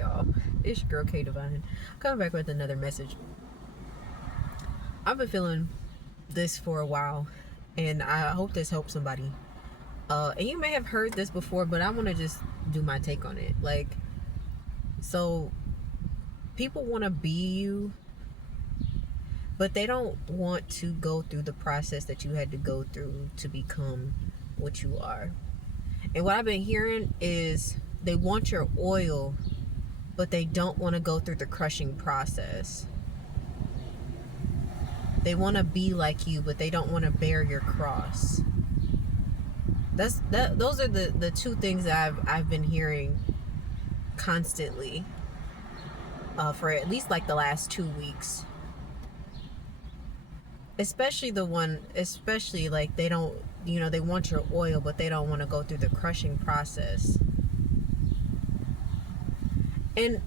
y'all. It's your girl K Divine. Coming back with another message. I've been feeling this for a while, and I hope this helps somebody. And you may have heard this before, but I want to just do my take on it. Like, so people want to be you, but they don't want to go through the process that you had to go through to become what you are. And what I've been hearing is they want your oil, but they don't want to go through the crushing process. They want to be like you, but they don't want to bear your cross. Those are the two things that I've been hearing constantly for at least like the last 2 weeks. Especially like they don't, they want your oil, but they don't want to go through the crushing process. And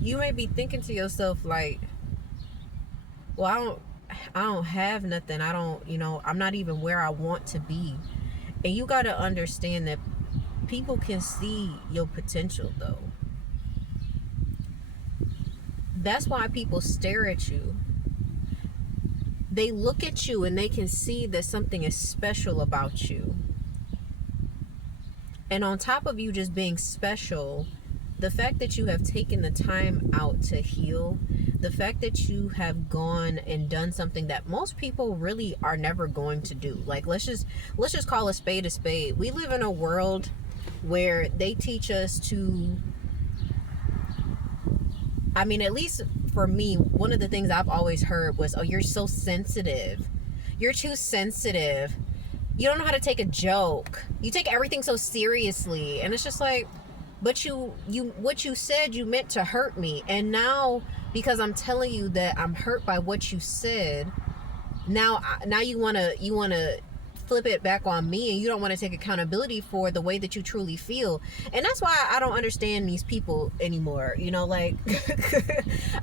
you may be thinking to yourself like, well, I don't have nothing. I don't, I'm not even where I want to be. And you got to understand that people can see your potential though. That's why people stare at you. They look at you and they can see that something is special about you. And on top of you just being special, the fact that you have taken the time out to heal, the fact that you have gone and done something that most people really are never going to do. Like, let's just call a spade a spade. We live in a world where they teach us to, at least for me, one of the things I've always heard was, oh, you're so sensitive. You're too sensitive. You don't know how to take a joke. You take everything so seriously. And it's just like, but what you said, you meant to hurt me. And now, because I'm telling you that I'm hurt by what you said, now you want to flip it back on me, and you don't want to take accountability for the way that you truly feel. And that's why I don't understand these people anymore. Like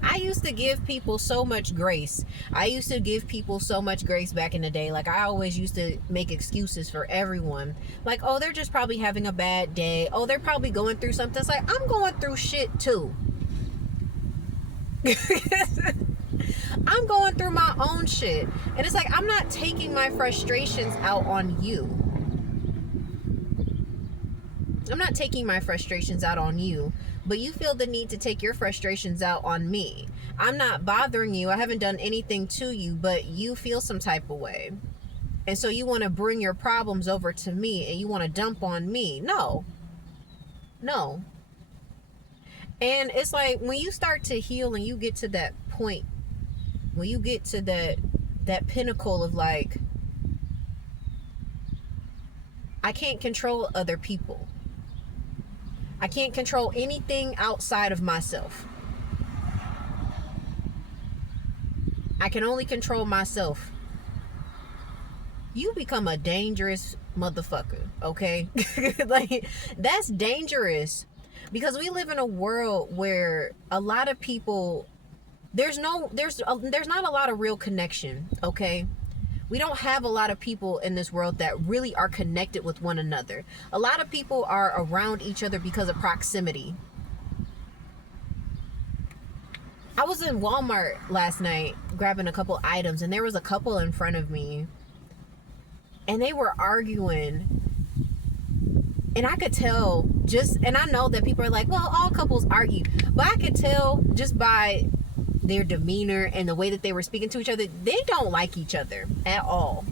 I used to give people so much grace. I used to give people so much grace back in the day. Like, I always used to make excuses for everyone. Like, oh, they're just probably having a bad day. Oh, they're probably going through something. It's like, I'm going through shit too. I'm going through my own shit. And it's like, I'm not taking my frustrations out on you. I'm not taking my frustrations out on you, but you feel the need to take your frustrations out on me. I'm not bothering you. I haven't done anything to you, but you feel some type of way. And so you want to bring your problems over to me and you want to dump on me. No. And it's like, when you start to heal and you get to that point, when you get to that pinnacle of like, I can't control other people. I can't control anything outside of myself. I can only control myself. You become a dangerous motherfucker, okay? Like, that's dangerous. Because we live in a world where a lot of people, there's not a lot of real connection, okay? We don't have a lot of people in this world that really are connected with one another. A lot of people are around each other because of proximity. I was in Walmart last night grabbing a couple items, and there was a couple in front of me, and they were arguing. And I could tell and I know that people are like, well, all couples argue. But I could tell just by their demeanor and the way that they were speaking to each other, they don't like each other at all.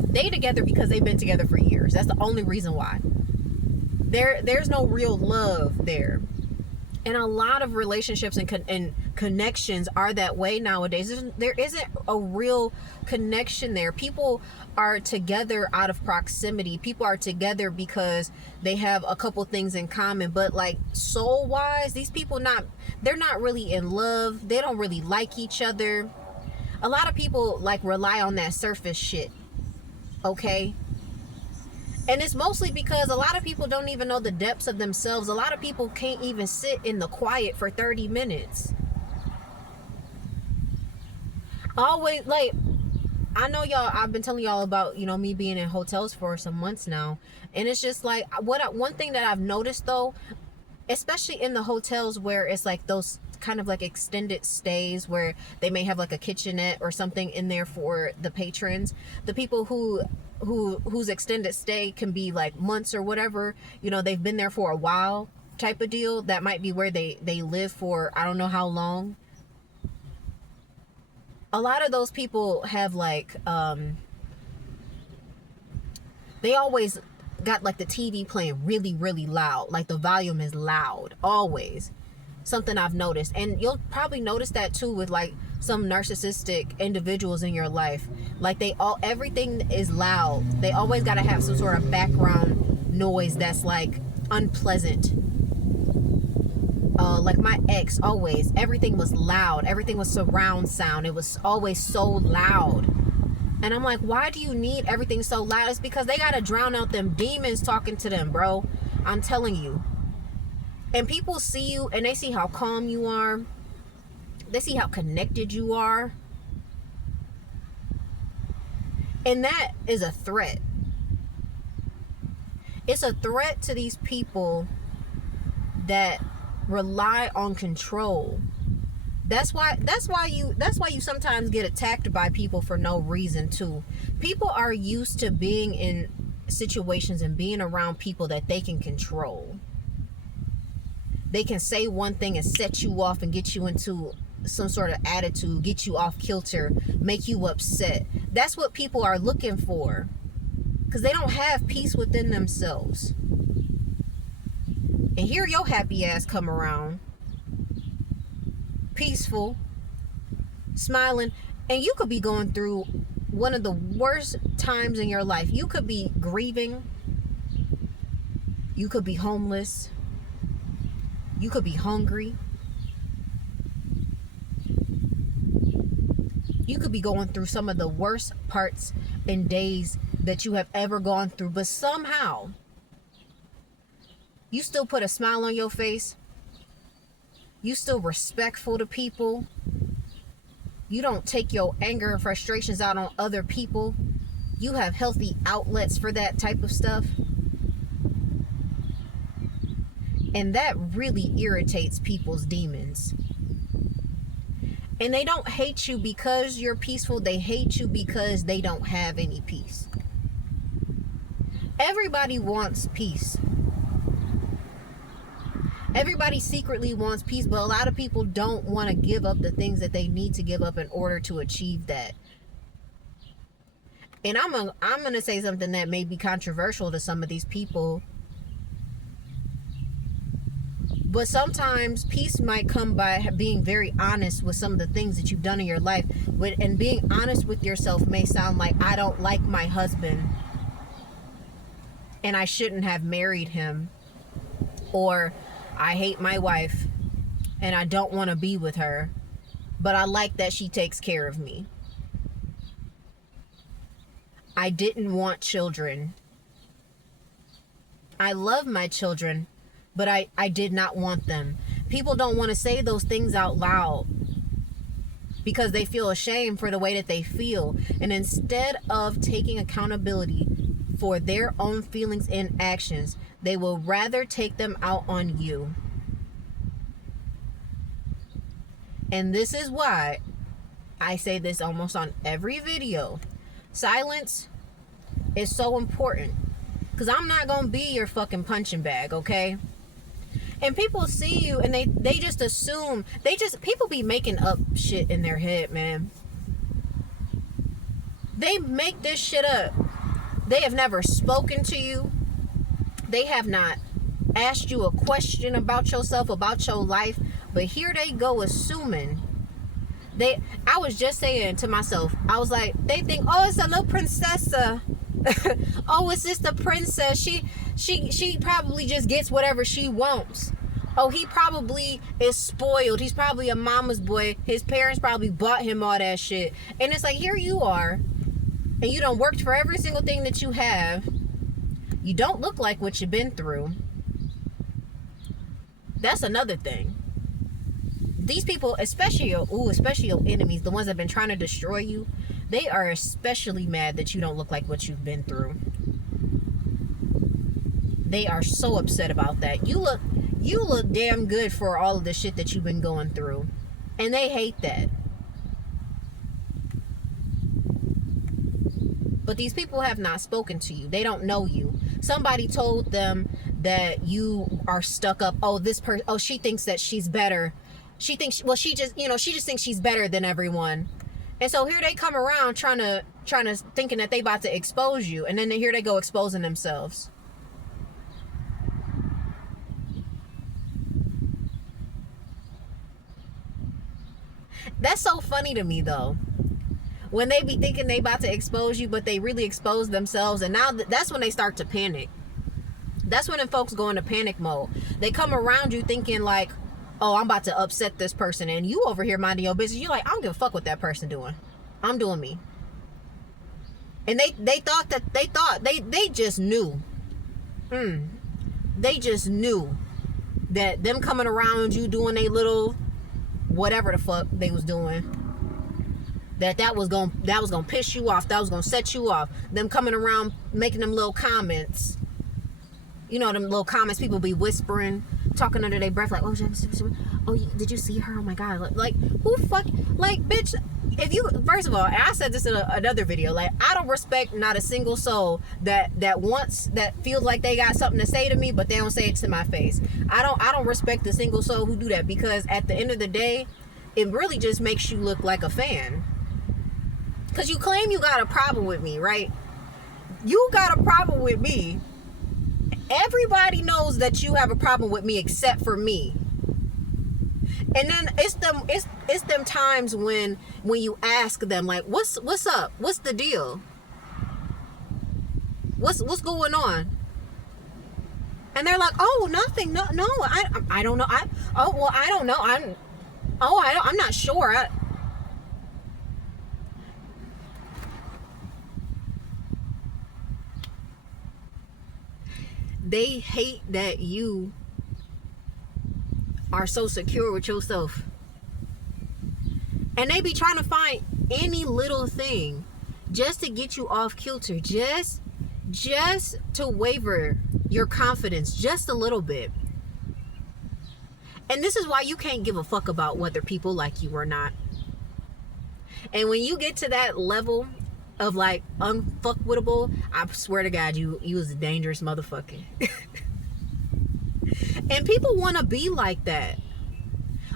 They together because they've been together for years. That's the only reason why. There's no real love there. And a lot of relationships and connections are that way nowadays. There isn't a real connection there. People are together out of proximity. People are together because they have a couple things in common. But like, soul wise, these people they're not really in love. They don't really like each other. A lot of people like rely on that surface shit. Okay? And it's mostly because a lot of people don't even know the depths of themselves. A lot of people can't even sit in the quiet for 30 minutes. Always, like, I know y'all, I've been telling y'all about, me being in hotels for some months now. And it's just like, one thing that I've noticed though, especially in the hotels where it's like those kind of like extended stays where they may have like a kitchenette or something in there for the patrons. The people whose extended stay can be like months or whatever, you know, they've been there for a while type of deal. That might be where they live for I don't know how long. A lot of those people have like they always got like the TV playing really, really loud. Like the volume is loud, always. Something I've noticed. And you'll probably notice that too with like some narcissistic individuals in your life. Like everything is loud. They always got to have some sort of background noise that's like unpleasant. Like my ex, always, everything was loud. Everything was surround sound. It was always so loud. And I'm like, why do you need everything so loud? It's because they got to drown out them demons talking to them, bro. I'm telling you. And people see you and they see how calm you are. They see how connected you are. And that is a threat. It's a threat to these people that rely on control. That's why you sometimes get attacked by people for no reason too. People are used to being in situations and being around people that they can control. They can say one thing and set you off and get you into some sort of attitude, get you off kilter, make you upset. That's what people are looking for, because they don't have peace within themselves. And here your happy ass come around, peaceful, smiling, and you could be going through one of the worst times in your life. You could be grieving. You could be homeless. You could be hungry. You could be going through some of the worst parts and days that you have ever gone through, but somehow you still put a smile on your face. You still respectful to people. You don't take your anger and frustrations out on other people. You have healthy outlets for that type of stuff. And that really irritates people's demons. And they don't hate you because you're peaceful. They hate you because they don't have any peace. Everybody wants peace. Everybody secretly wants peace, but a lot of people don't want to give up the things that they need to give up in order to achieve that. And I'm gonna say something that may be controversial to some of these people. But sometimes peace might come by being very honest with some of the things that you've done in your life. And being honest with yourself may sound like, I don't like my husband and I shouldn't have married him. Or I hate my wife and I don't want to be with her, but I like that she takes care of me. I didn't want children. I love my children, but I did not want them. People don't want to say those things out loud because they feel ashamed for the way that they feel. And instead of taking accountability for their own feelings and actions, they will rather take them out on you. And this is why I say this almost on every video. Silence is so important, because I'm not going to be your fucking punching bag, okay? And people see you and they just assume, people be making up shit in their head, man. They make this shit up. They have never spoken to you. They have not asked you a question about yourself, about your life, but here they go assuming. I was just saying to myself, I was like, they think, oh, it's a little princessa. Oh, it's just a princess. She probably just gets whatever she wants. Oh, he probably is spoiled. He's probably a mama's boy. His parents probably bought him all that shit. And it's like, here you are, and you done worked for every single thing that you have. You don't look like what you've been through. That's another thing. These people, especially your enemies, the ones that have been trying to destroy you, they are especially mad that you don't look like what you've been through. They are so upset about that. You you look damn good for all of the shit that you've been going through. And they hate that. But these people have not spoken to you. They don't know you. Somebody told them that you are stuck up. Oh, this person, oh, she thinks that she's better. She thinks, well, she just thinks she's better than everyone. And so here they come around trying to thinking that they about to expose you. And then here they go exposing themselves. That's so funny to me, though. When they be thinking they about to expose you, but they really expose themselves. And now that's when they start to panic. That's when folks go into panic mode. They come around you thinking like, oh, I'm about to upset this person. And you over here minding your business. You're like, I don't give a fuck what that person doing. I'm doing me. And they just knew. They just knew that them coming around you doing a little whatever the fuck they was doing, that was gonna piss you off, that was gonna set you off. Them coming around making them little comments, you know, them little comments people be whispering, talking under their breath like, oh, did you see her? Oh my god, like who fuck, like, bitch, if you, first of all, and I said this in another video, like, I don't respect not a single soul that feels like they got something to say to me, but they don't say it to my face. I don't respect a single soul who do that, because at the end of the day, it really just makes you look like a fan. Because you claim you got a problem with me, right? You got a problem with me. Everybody knows that you have a problem with me except for me. And then it's them times when you ask them, like, what's up? What's the deal? What's going on? And they're like, oh, nothing. No, I don't know. I don't know. I'm not sure. They hate that you are so secure with yourself. And they be trying to find any little thing just to get you off kilter, just to waver your confidence just a little bit. And this is why you can't give a fuck about whether people like you or not. And when you get to that level of like unfuckwittable, I swear to God, you was a dangerous motherfucker. And people want to be like that.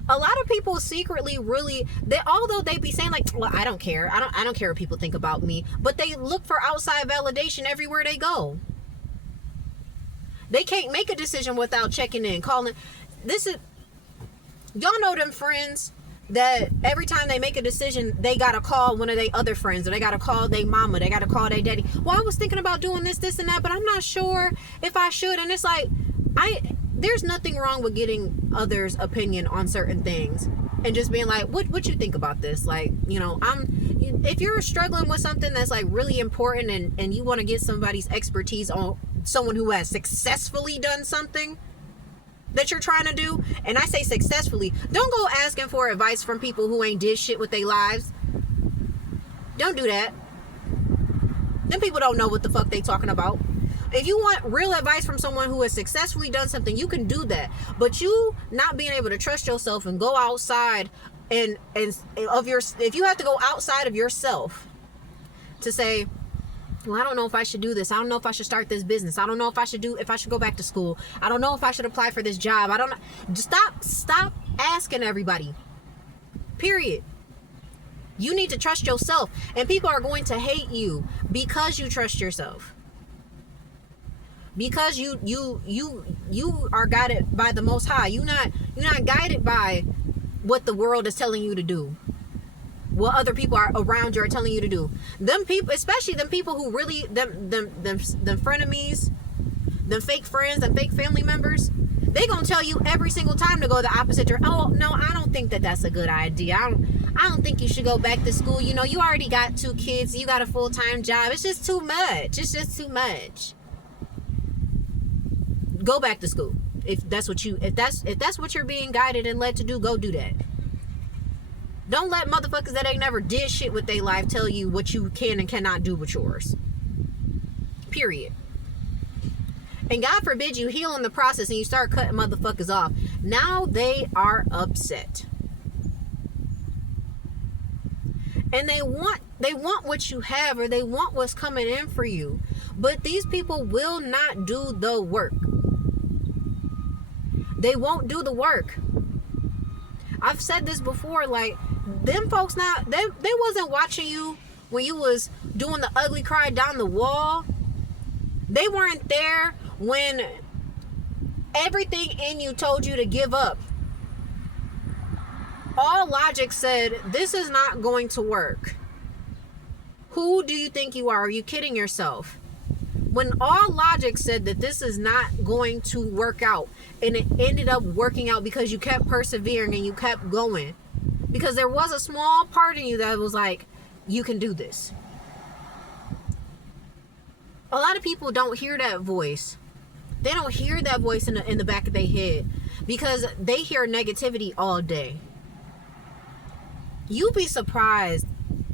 A lot of people secretly really, although they be saying like, well, I don't care. I don't care what people think about me, but they look for outside validation everywhere they go. They can't make a decision without checking in, calling. Y'all know them friends that every time they make a decision, they gotta call one of their other friends, or they gotta call their mama, they gotta call their daddy. Well, I was thinking about doing this and that, but I'm not sure if I should. And it's like, there's nothing wrong with getting others' opinion on certain things and just being like, what you think about this? Like, you know, if you're struggling with something that's like really important and you want to get somebody's expertise on someone who has successfully done something that you're trying to do, and I say successfully, don't go asking for advice from people who ain't did shit with their lives. Don't do that. Them people don't know what the fuck they talking about. If you want real advice from someone who has successfully done something, you can do that. But you not being able to trust yourself and go outside if you have to go outside of yourself to say, well, I don't know if I should do this. I don't know if I should start this business. I don't know if I should go back to school. I don't know if I should apply for this job. I don't know. Just stop asking everybody. Period. You need to trust yourself, and people are going to hate you because you trust yourself. Because you are guided by the Most High. You're not guided by what the world is telling you to do, what other people are around you are telling you to do. Them people, especially them people who really them frenemies, them fake friends, them fake family members, they gonna tell you every single time to go the opposite direction. Oh no, I don't think that's a good idea. I don't think you should go back to school. You know, you already got 2 kids. You got a full-time job. It's just too much. It's just too much. Go back to school. If that's what you're being guided and led to do, go do that. Don't let motherfuckers that ain't never did shit with their life tell you what you can and cannot do with yours. Period. And God forbid you heal in the process and you start cutting motherfuckers off. Now they are upset. And they want what you have, or they want what's coming in for you. But these people will not do the work. They won't do the work. I've said this before, like, them folks now, they wasn't watching you when you was doing the ugly cry down the wall. They weren't there when everything in you told you to give up. All logic said, this is not going to work. Who do you think you are? Are you kidding yourself? When all logic said that this is not going to work out, and it ended up working out because you kept persevering and you kept going. Because there was a small part in you that was like, you can do this. A lot of people don't hear that voice. They don't hear that voice in the back of their head because they hear negativity all day. You'd be surprised.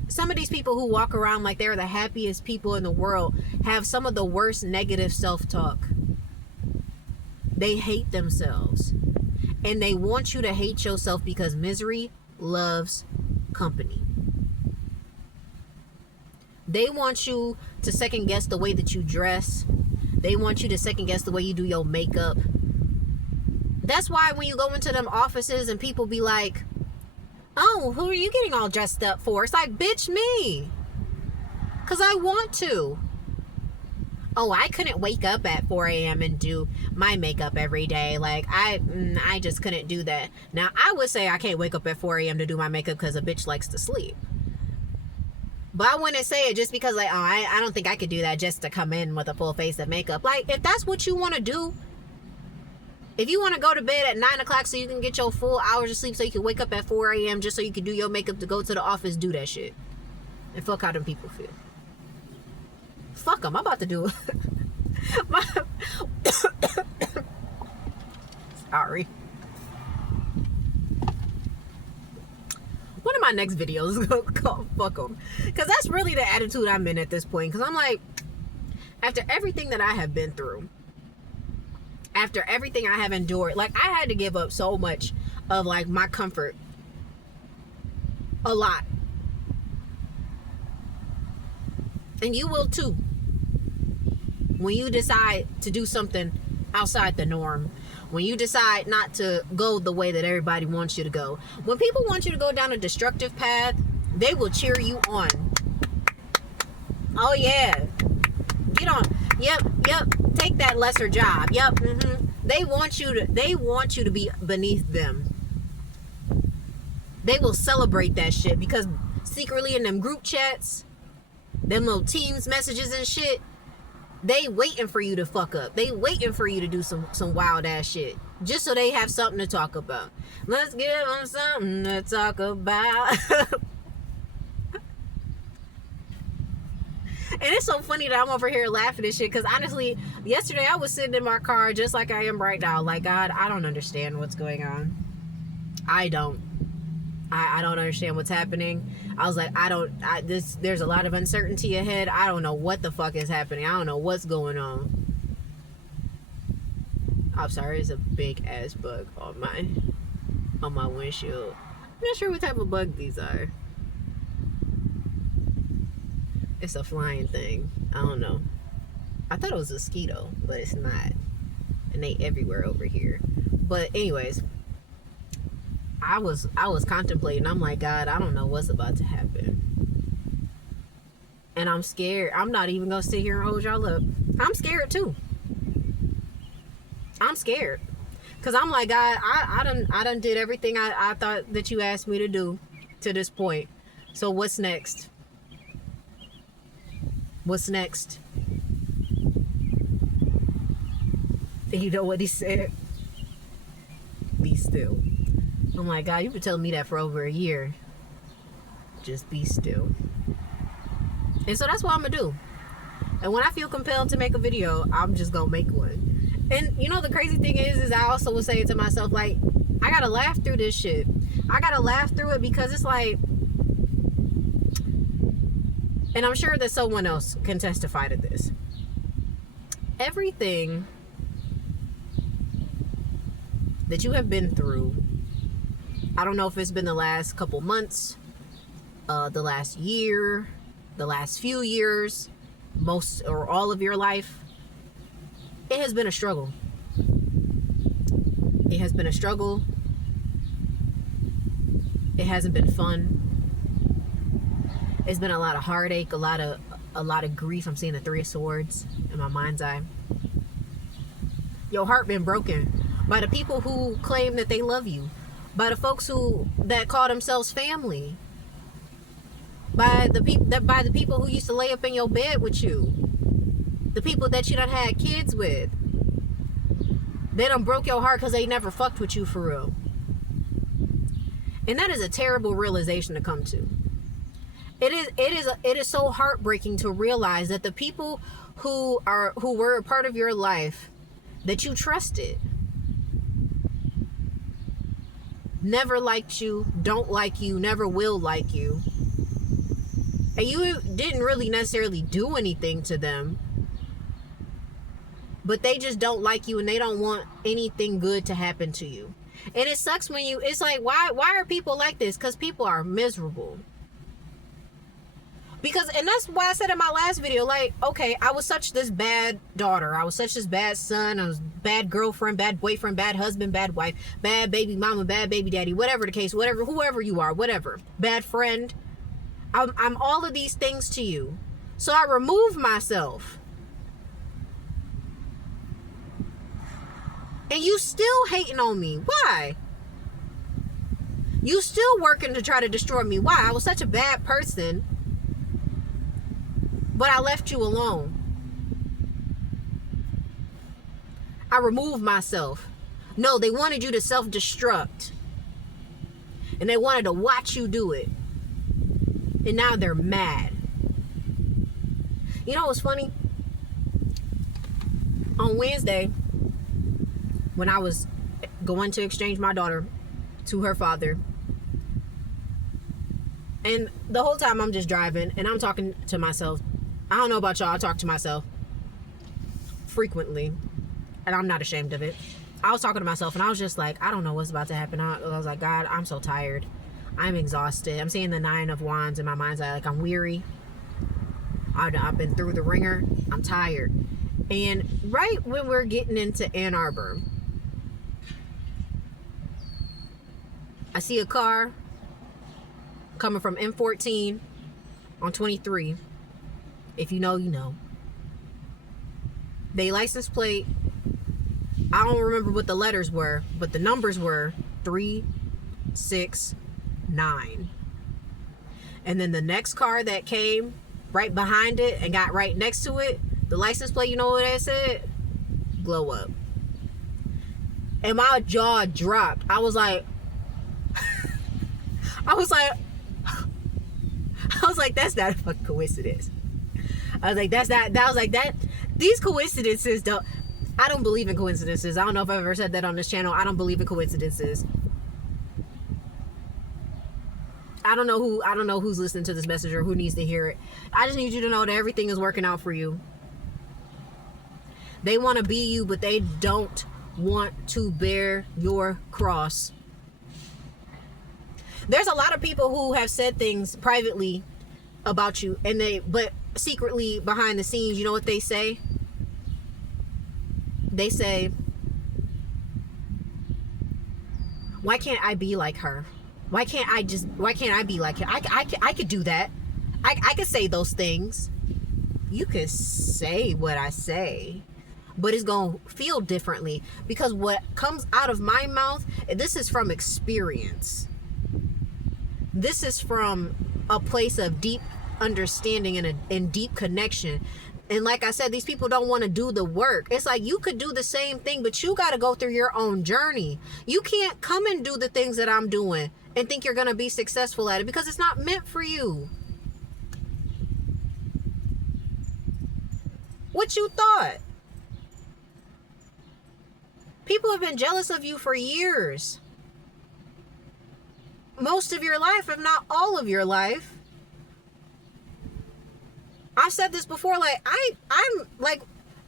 Some of these people who walk around like they're the happiest people in the world have some of the worst negative self-talk. They hate themselves. And they want you to hate yourself because misery loves company. They want you to second guess the way that you dress. They want you to second guess the way you do your makeup. That's why when you go into them offices and people be like, oh, who are you getting all dressed up for? It's like, bitch, me. Because I want to. Oh, I couldn't wake up at 4 a.m. and do my makeup every day. Like, I just couldn't do that. Now, I would say I can't wake up at 4 a.m. to do my makeup because a bitch likes to sleep. But I wouldn't say it just because, like, oh, I don't think I could do that just to come in with a full face of makeup. Like, if that's what you want to do, if you want to go to bed at 9 o'clock so you can get your full hours of sleep so you can wake up at 4 a.m. just so you can do your makeup to go to the office, do that shit. And fuck how them people feel. Fuck them. I'm about to do it. Sorry. One of my next videos is going to call fuck them. Because that's really the attitude I'm in at this point. Because I'm like, after everything that I have been through, after everything I have endured, like, I had to give up so much of, like, my comfort. A lot. And you will too. When you decide to do something outside the norm. When you decide not to go the way that everybody wants you to go. When people want you to go down a destructive path, they will cheer you on. Oh yeah. Get on. Yep. Take that lesser job. Yep. They want you to be beneath them. They will celebrate that shit because secretly in them group chats, them little Teams messages and shit, they waiting for you to fuck up. They waiting for you to do some wild ass shit. Just so they have something to talk about. Let's give them something to talk about. And it's so funny that I'm over here laughing and shit. Because honestly, yesterday I was sitting in my car just like I am right now. Like, God, I don't understand what's going on. I don't understand what's happening. I was like, there's a lot of uncertainty ahead. I don't know what the fuck is happening. I don't know what's going on. I'm sorry, it's a big ass bug on my windshield. I'm not sure what type of bug these are. It's a flying thing. I don't know. I thought it was a mosquito, but it's not. And they everywhere over here. But anyways, I was contemplating. I'm like, God, I don't know what's about to happen. And I'm scared. I'm not even gonna sit here and hold y'all up. I'm scared too. I'm scared. Cause I'm like, God, I done did everything I thought that you asked me to do to this point. So what's next? What's next? And you know what he said? Be still. I'm like, God, you've been telling me that for over a year. Just be still. And so that's what I'm gonna do. And when I feel compelled to make a video, I'm just gonna make one. And you know the crazy thing is I also would say to myself, like, I gotta laugh through this shit. I gotta laugh through it because it's like, and I'm sure that someone else can testify to this. Everything that you have been through. I don't know if it's been the last couple months, the last year, the last few years, most or all of your life. It has been a struggle. It has been a struggle. It hasn't been fun. It's been a lot of heartache, a lot of grief. I'm seeing the Three of Swords in my mind's eye. Your heart been broken by the people who claim that they love you, by the folks that call themselves family, by the people who used to lay up in your bed with you, the people that you done had kids with. They done broke your heart because they never fucked with you for real. And that is a terrible realization to come to. It is so heartbreaking to realize that the people who were a part of your life that you trusted never liked you, don't like you, never will like you. And you didn't really necessarily do anything to them, but they just don't like you and they don't want anything good to happen to you. And it sucks when it's like, why are people like this? Because people are miserable. And that's why I said in my last video, like, okay, I was such this bad daughter. I was such this bad son. I was bad girlfriend, bad boyfriend, bad husband, bad wife, bad baby mama, bad baby daddy, whatever the case, whatever, whoever you are, whatever. Bad friend. I'm all of these things to you. So I remove myself. And you still hating on me. Why? You still working to try to destroy me. Why? I was such a bad person, but I left you alone. I removed myself. No, they wanted you to self-destruct. And they wanted to watch you do it. And now they're mad. You know what's funny? On Wednesday, when I was going to exchange my daughter to her father, and the whole time I'm just driving and I'm talking to myself. I don't know about y'all, I talk to myself frequently, and I'm not ashamed of it. I was talking to myself and I was just like, I don't know what's about to happen. I was like, God, I'm so tired. I'm exhausted. I'm seeing the Nine of Wands in my mind's eye. Like, I'm weary. I've been through the ringer. I'm tired. And right when we're getting into Ann Arbor, I see a car coming from M14 on 23. If you know, you know. They license plate, I don't remember what the letters were, but the numbers were 369. And then the next car that came right behind it and got right next to it, the license plate, you know what it said? Glow up. And my jaw dropped. I was like, that's not a fucking coincidence. These coincidences I don't believe in coincidences. I don't know if I've ever said that on this channel. I don't believe in coincidences. I don't know who's listening to this message or who needs to hear it. I just need you to know that everything is working out for you. They want to be you, but they don't want to bear your cross. There's a lot of people who have said things privately about you, but secretly behind the scenes, you know what they say? They say, why can't I be like her? Why can't I be like her? I could do that. I could say those things. You could say what I say, but it's going to feel differently, because what comes out of my mouth, this is from experience. This is from a place of deep understanding and deep connection. And like I said, these people don't want to do the work. It's like, you could do the same thing, but you got to go through your own journey. You can't come and do the things that I'm doing and think you're going to be successful at it, because it's not meant for you. What you thought? People have been jealous of you for years. Most of your life, if not all of your life. I've said this before, like, I'm like,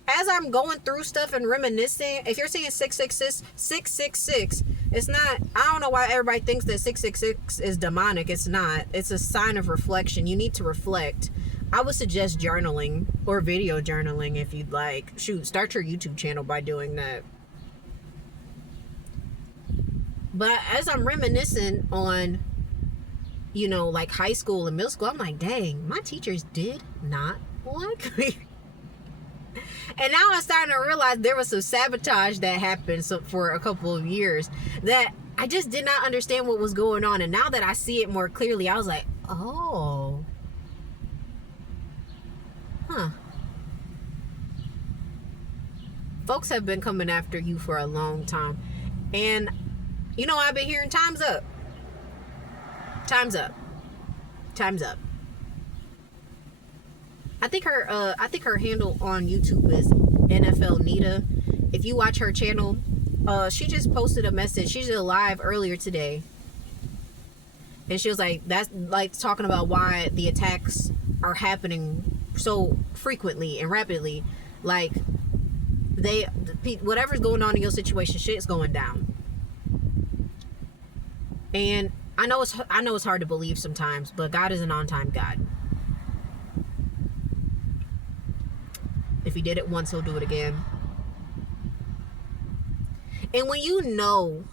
as I'm going through stuff and reminiscing, if you're seeing 666, it's not, I don't know why everybody thinks that 666 is demonic. It's not. It's a sign of reflection. You need to reflect. I would suggest journaling or video journaling if you'd like. Shoot, start your YouTube channel by doing that. But as I'm reminiscing on, you know, like high school and middle school, I'm like, dang, my teachers did not like me. And now I'm starting to realize there was some sabotage that happened for a couple of years that I just did not understand what was going on. And now that I see it more clearly, I was like, oh, huh. Folks have been coming after you for a long time. And, you know, I've been hearing time's up. Time's up. Time's up. I think her handle on YouTube is NFL Nita. If you watch her channel, she just posted a message. She did a live earlier today, and she was like, that's like talking about why the attacks are happening so frequently and rapidly. Like, whatever's going on in your situation, shit's going down. And I know it's hard to believe sometimes, but God is an on-time God. If he did it once, he'll do it again. And when you know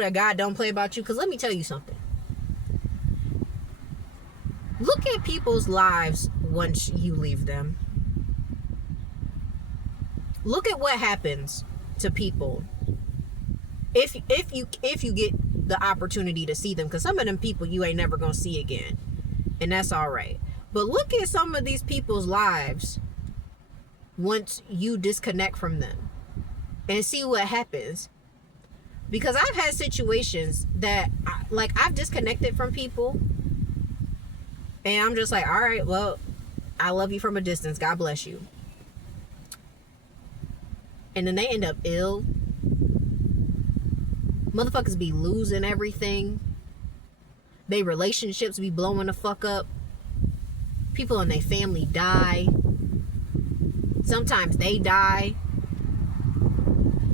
that God don't play about you, because let me tell you something. Look at people's lives once you leave them. Look at what happens to people if you get the opportunity to see them, because some of them people you ain't never gonna see again. And that's all right. But look at some of these people's lives once you disconnect from them and see what happens. Because I've had situations that, I've disconnected from people. And I'm just like, all right, well, I love you from a distance. God bless you. And then they end up ill. Motherfuckers be losing everything. They relationships be blowing the fuck up. People in their family die. Sometimes they die.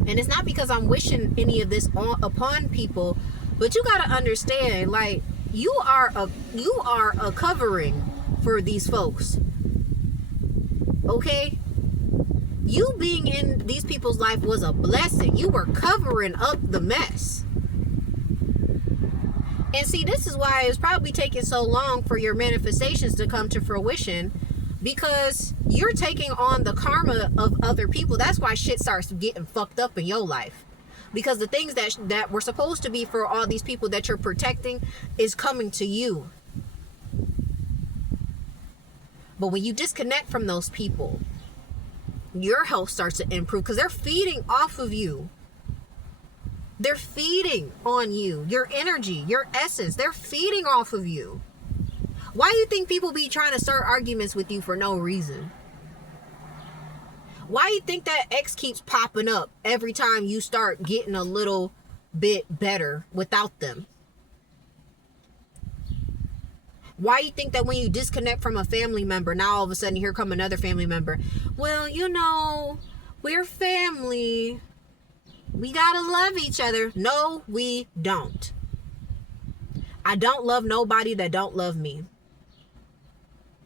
And it's not because I'm wishing any of this upon people, but you gotta understand, like, you are a covering for these folks. Okay? You being in these people's life was a blessing. You were covering up the mess. And see, this is why it's probably taking so long for your manifestations to come to fruition, because you're taking on the karma of other people. That's why shit starts getting fucked up in your life, because the things that were supposed to be for all these people that you're protecting is coming to you. But when you disconnect from those people, your health starts to improve, because they're feeding off of you. They're feeding on you, your energy, your essence. They're feeding off of you. Why do you think people be trying to start arguments with you for no reason? Why do you think that X keeps popping up every time you start getting a little bit better without them? Why do you think that when you disconnect from a family member, now all of a sudden here come another family member? Well, you know, we're family. We gotta love each other. No, we don't. I don't love nobody that don't love me.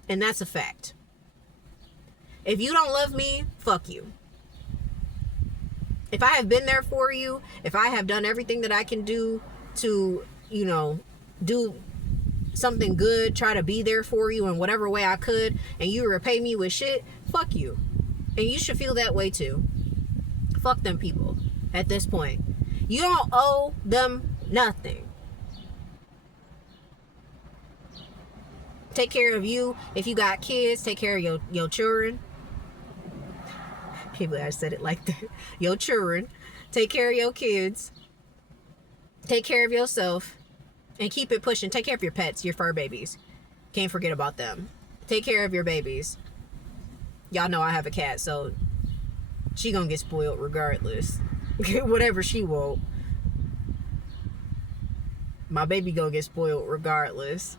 And that's a fact. If you don't love me, fuck you. If I have been there for you, if I have done everything that I can do to, you know, do something good, try to be there for you in whatever way I could, and you repay me with shit, fuck you. And you should feel that way too. Fuck them people. At this point, you don't owe them nothing. Take care of you. If you got kids, take care of your children. Can't believe I said it like that. Your children. Take care of your kids. Take care of yourself. And keep it pushing. Take care of your pets, your fur babies. Can't forget about them. Take care of your babies. Y'all know I have a cat, so she gonna get spoiled regardless. Whatever she won't. My baby gonna get spoiled regardless.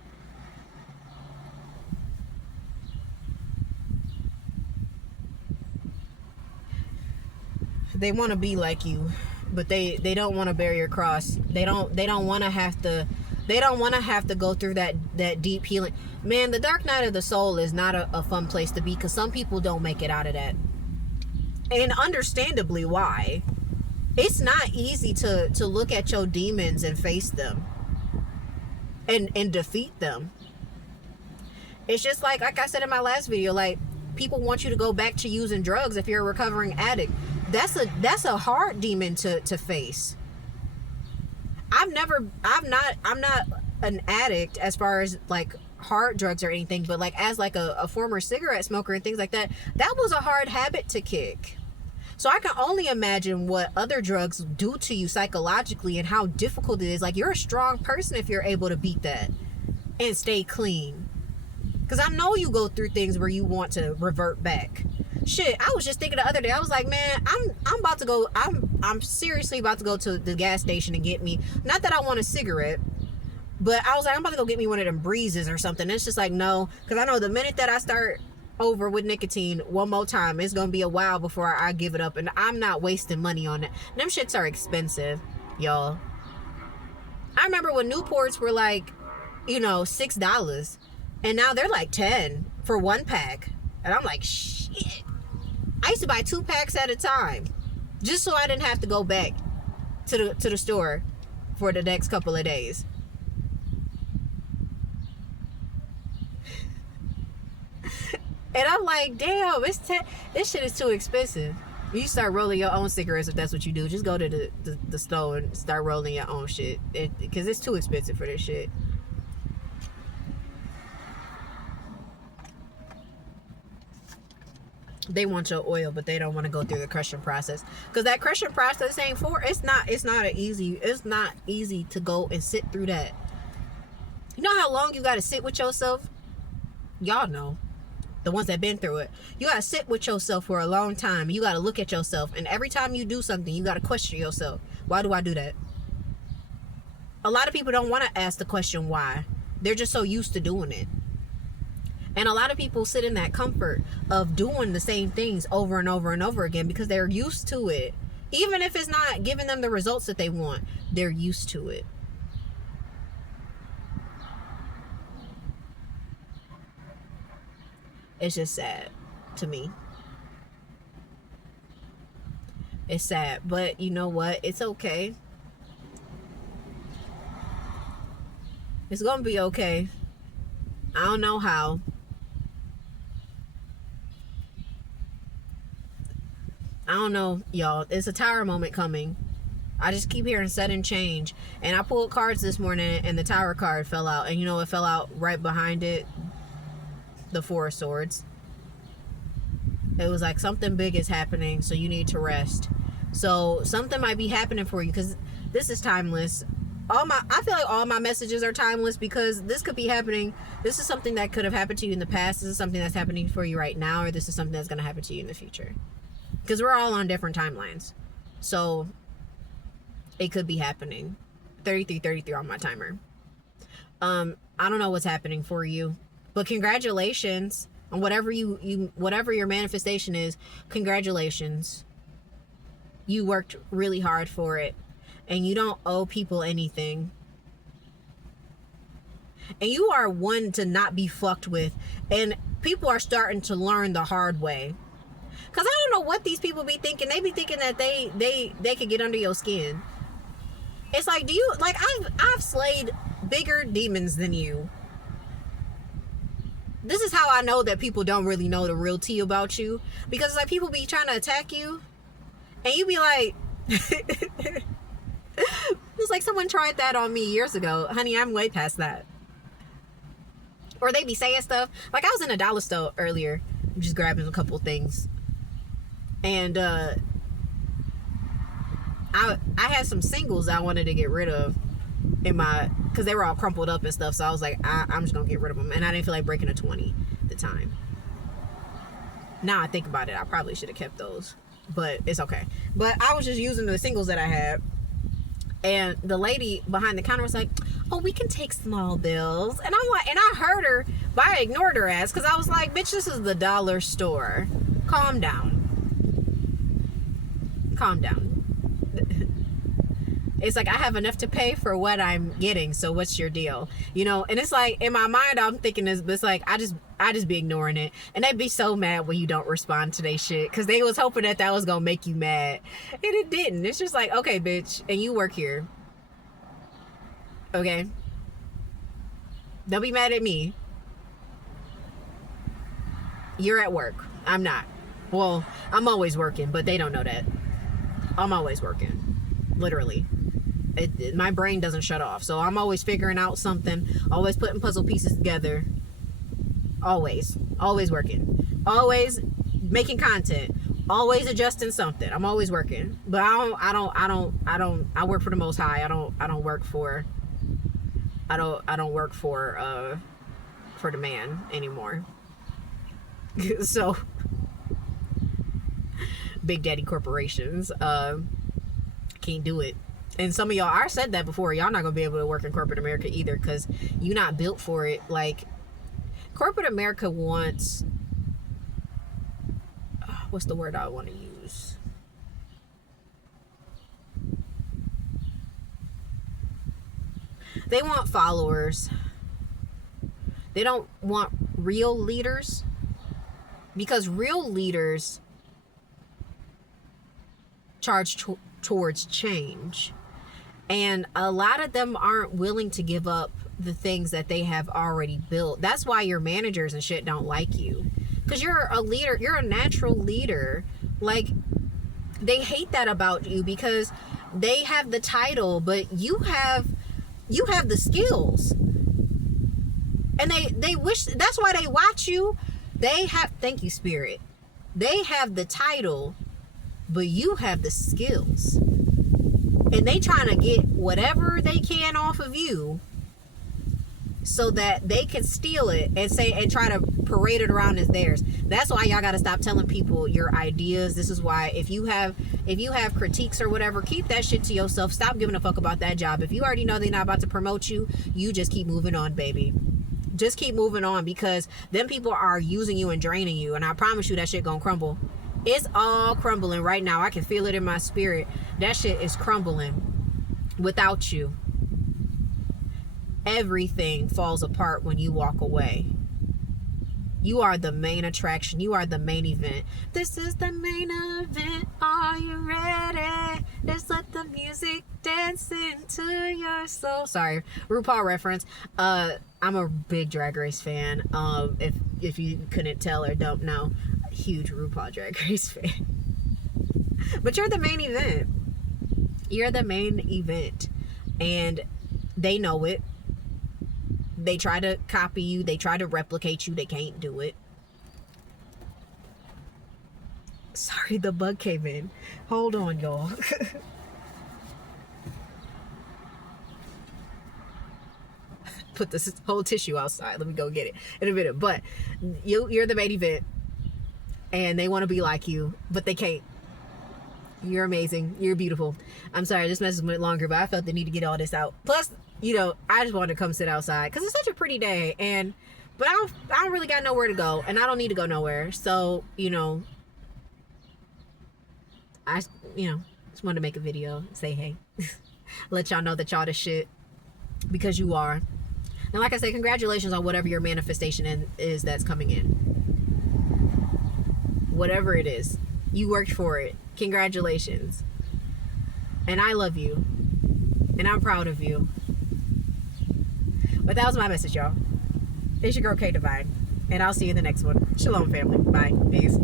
They want to be like you, but they don't want to bear your cross. They don't want to have to go through that deep healing. Man, the dark night of the soul is not a fun place to be, because some people don't make it out of that, and understandably why. It's not easy to look at your demons and face them and defeat them. It's just like I said in my last video, like, people want you to go back to using drugs if you're a recovering addict. That's a hard demon to face. I'm not an addict as far as like hard drugs or anything, but like as like a former cigarette smoker and things like that, that was a hard habit to kick. So I can only imagine what other drugs do to you psychologically and how difficult it is. Like, you're a strong person if you're able to beat that and stay clean. Because I know you go through things where you want to revert back. Shit, I was just thinking the other day, I was like, man, I'm seriously about to go to the gas station and get me, not that I want a cigarette, but I was like, I'm about to go get me one of them breezes or something. And it's just like, no, because I know the minute that I start over with nicotine one more time, it's gonna be a while before I give it up, and I'm not wasting money on it. Them shits are expensive, y'all. I remember when Newports were like, $6, and now they're like 10 for one pack, and I'm like, shit. I used to buy 2 packs at a time just so I didn't have to go back to the store for the next couple of days. And I'm like, damn, this shit is too expensive. You start rolling your own cigarettes if that's what you do. Just go to the store and start rolling your own shit, because it's too expensive for this shit. They want your oil, but they don't want to go through the crushing process, because that crushing process ain't it's not easy to go and sit through that. You know how long you got to sit with yourself? Y'all know, the ones that been through it. You got to sit with yourself for a long time. You got to look at yourself, and every time you do something, you got to question yourself. Why do I do that? A lot of people don't want to ask the question why. They're just so used to doing it. And a lot of people sit in that comfort of doing the same things over and over and over again because they're used to it. Even if it's not giving them the results that they want, they're used to it. It's just sad to me. It's sad, but you know what? It's okay. It's gonna be okay. I don't know how. I don't know, y'all. It's a tower moment coming. I just keep hearing sudden change. And I pulled cards this morning and the tower card fell out. And you know what fell out right behind it? The Four of Swords. It was like, something big is happening, so you need to rest. So something might be happening for you, because this is timeless. I feel like all my messages are timeless, because this could be happening. This is something that could have happened to you in the past. This is something that's happening for you right now, or this is something that's going to happen to you in the future. Because we're all on different timelines. So it could be happening. 33 on my timer. I don't know what's happening for you, but congratulations on whatever whatever your manifestation is. Congratulations. You worked really hard for it, and you don't owe people anything. And you are one to not be fucked with, and people are starting to learn the hard way. Because I don't know what these people be thinking. They be thinking that they could get under your skin. It's like, I've slayed bigger demons than you. This is how I know that people don't really know the real tea about you. Because it's like, people be trying to attack you, and you be like, it's like someone tried that on me years ago. Honey, I'm way past that. Or they be saying stuff. Like, I was in a dollar store earlier, just grabbing a couple things. And I had some singles I wanted to get rid of because they were all crumpled up and stuff. So I was like, I'm just gonna get rid of them. And I didn't feel like breaking a 20 at the time. Now I think about it, I probably should have kept those, but it's okay. But I was just using the singles that I had, and the lady behind the counter was like, oh, we can take small bills. And I'm like, and I heard her, but I ignored her ass, because I was like, bitch, this is the dollar store. Calm down. calm down. It's like, I have enough to pay for what I'm getting, so what's your deal? You know, and it's like, in my mind, I'm thinking this, but it's like, I just be ignoring it. And they'd be so mad when you don't respond to their shit, because they was hoping that was gonna make you mad. And it didn't. It's just like, okay, bitch, and you work here. Okay? Don't be mad at me. You're at work. I'm not. Well, I'm always working, but they don't know that. I'm always working. Literally. My brain doesn't shut off. So I'm always figuring out something, always putting puzzle pieces together. Always working, always making content, always adjusting something. I'm always working, but I work for the Most High. I don't work for the man anymore. So big daddy corporations, can't do it. And some of y'all, I said that before, y'all not gonna be able to work in corporate America either, because you're not built for it. Like, corporate America wants, what's the word I want to use? They want followers. They don't want real leaders, because real leaders charge towards change. And a lot of them aren't willing to give up the things that they have already built. That's why your managers and shit don't like you, because you're a leader. You're a natural leader. Like, they hate that about you, because they have the title, but you have the skills. And they wish, that's why they watch you. They have, thank you, Spirit. They have the title, but you have the skills. And they trying to get whatever they can off of you, so that they can steal it and say, and try to parade it around as theirs. That's why y'all got to stop telling people your ideas. This is why, if you have critiques or whatever, keep that shit to yourself. Stop giving a fuck about that job. If you already know they're not about to promote you, you just keep moving on, baby. Just keep moving on, because them people are using you and draining you. And I promise you that shit gonna crumble. It's all crumbling right now. I can feel it in my spirit. That shit is crumbling without you. Everything falls apart when you walk away. You are the main attraction. You are the main event. This is the main event. Are you ready? Just let the music dance into your soul. Sorry, RuPaul reference. I'm a big Drag Race fan. If you couldn't tell or don't know, huge RuPaul Drag Race fan. But you're the main event. You're the main event, and they know it. They try to copy you. They try to replicate you. They can't do it. Sorry, the bug came in. Hold on, y'all. Put this whole tissue outside. Let me go get it in a minute. But you're the main event, and they want to be like you, but they can't. You're amazing. You're beautiful. I'm sorry, this message went longer, but I felt the need to get all this out. Plus, you know, I just wanted to come sit outside because it's such a pretty day, but I don't really got nowhere to go, and I don't need to go nowhere. So, you know, I just wanted to make a video, say hey, let y'all know that y'all the shit, because you are. And like I said, congratulations on whatever your manifestation is that's coming in. Whatever it is, you worked for it. Congratulations. And I love you. And I'm proud of you. But that was my message, y'all. It's your girl K Divine. And I'll see you in the next one. Shalom, family. Bye. Peace.